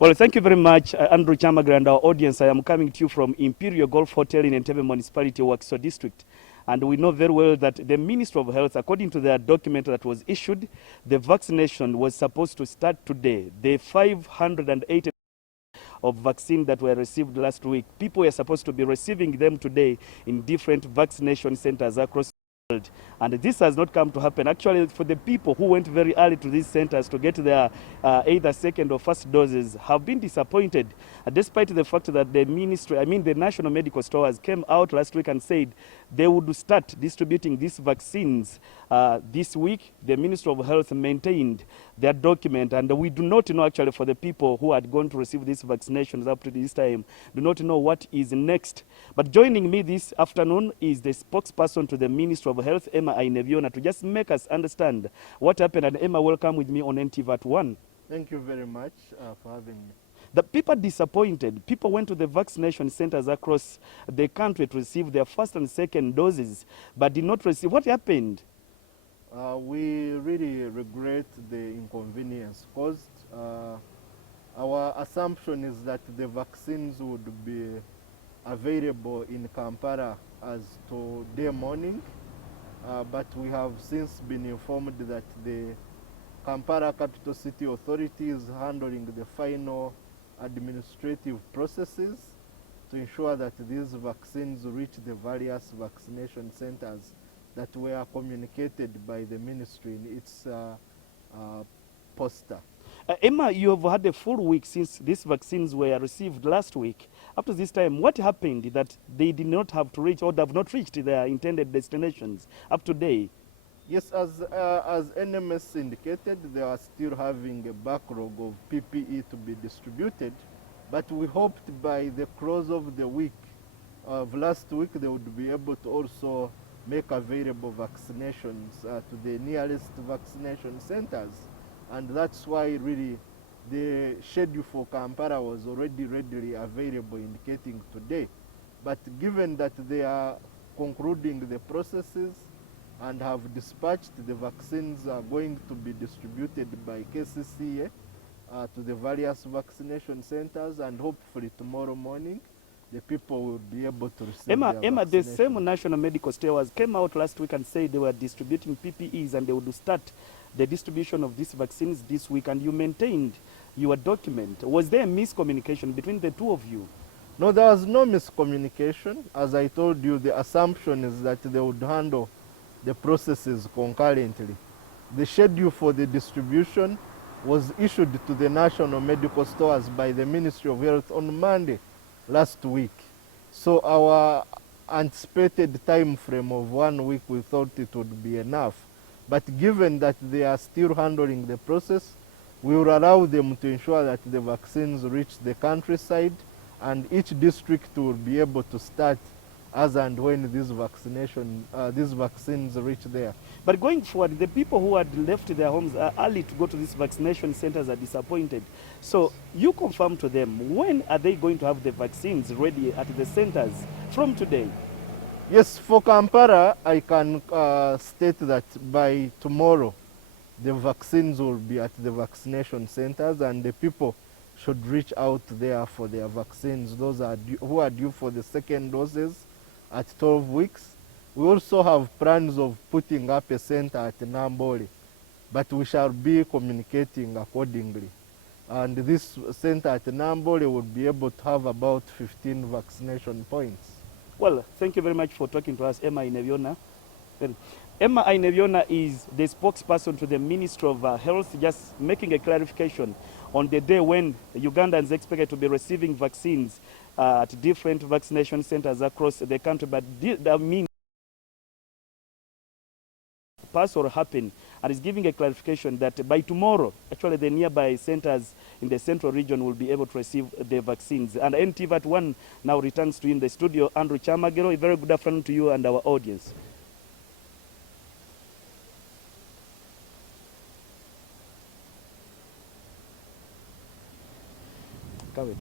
Well, thank you very much, Andrew Chamagra, and our audience. I am coming to you from Imperial Golf Hotel in Entebbe Municipality, Wakiso District. And we know very well that the Ministry of Health, according to their document that was issued, the vaccination was supposed to start today. The 580 of vaccine that were received last week, people were supposed to be receiving them today in different vaccination centers across the world. And this has not come to happen. Actually, for the people who went very early to these centers to get their either second or first doses have been disappointed, despite the fact that the ministry, the National Medical Stores came out last week and said they would start distributing these vaccines this week. The Ministry of Health maintained their document, and we do not know actually for the people who had gone to receive these vaccinations up to this time, do not know what is next. But joining me this afternoon is the spokesperson to the Ministry of Health, Emma Aineviona, to just make us understand what happened. And Emma, welcome with me on NTV1. Thank you very much for having me. The people disappointed. People went to the vaccination centers across the country to receive their first and second doses, but did not receive. What happened? We really regret the inconvenience caused. Our assumption is that the vaccines would be available in Kampala as today morning, but we have since been informed that the Kampala Capital City Authority is handling the final administrative processes to ensure that these vaccines reach the various vaccination centers that were communicated by the ministry in its poster. Emma, you have had a full week since these vaccines were received last week. Up to this time, what happened that they did not have to reach or have not reached their intended destinations up to date? Yes, as NMS indicated, they are still having a backlog of PPE to be distributed, but we hoped by the close of the week of last week they would be able to also make available vaccinations to the nearest vaccination centers. And that's why really the schedule for Kampala was already readily available, indicating today. But given that they are concluding the processes and have dispatched the vaccines are going to be distributed by KCCA to the various vaccination centers, and hopefully tomorrow morning the people will be able to receive Emma, the same National Medical Stores came out last week and said they were distributing PPEs and they would start the distribution of these vaccines this week, and you maintained your document. Was there a miscommunication between the two of you? No, there was no miscommunication. As I told you, the assumption is that they would handle the processes concurrently. The schedule for the distribution was issued to the National Medical Stores by the Ministry of Health on Monday last week. So our anticipated time frame of 1 week, we thought it would be enough. But given that they are still handling the process, we will allow them to ensure that the vaccines reach the countryside, and each district will be able to start as and when these vaccines reach there. But going forward, the people who had left their homes early to go to these vaccination centers are disappointed. So you confirm to them, when are they going to have the vaccines ready at the centers from today? Yes, for Kampala, I can state that by tomorrow, the vaccines will be at the vaccination centers, and the people should reach out there for their vaccines. Those who are due for the second doses at 12 weeks. We also have plans of putting up a center at Nambole, but we shall be communicating accordingly. And this center at Nambole would be able to have about 15 vaccination points. Well, thank you very much for talking to us, Emma Aineviona. Emma Aineviona is the spokesperson to the Ministry of Health, just making a clarification on the day when Ugandans expected to be receiving vaccines at different vaccination centers across the country. But that means pass or happen, and is giving a clarification that by tomorrow, actually the nearby centers in the central region will be able to receive the vaccines. And NTV1 now returns to you in the studio. Andrew Chamagero, a very good afternoon to you and our audience.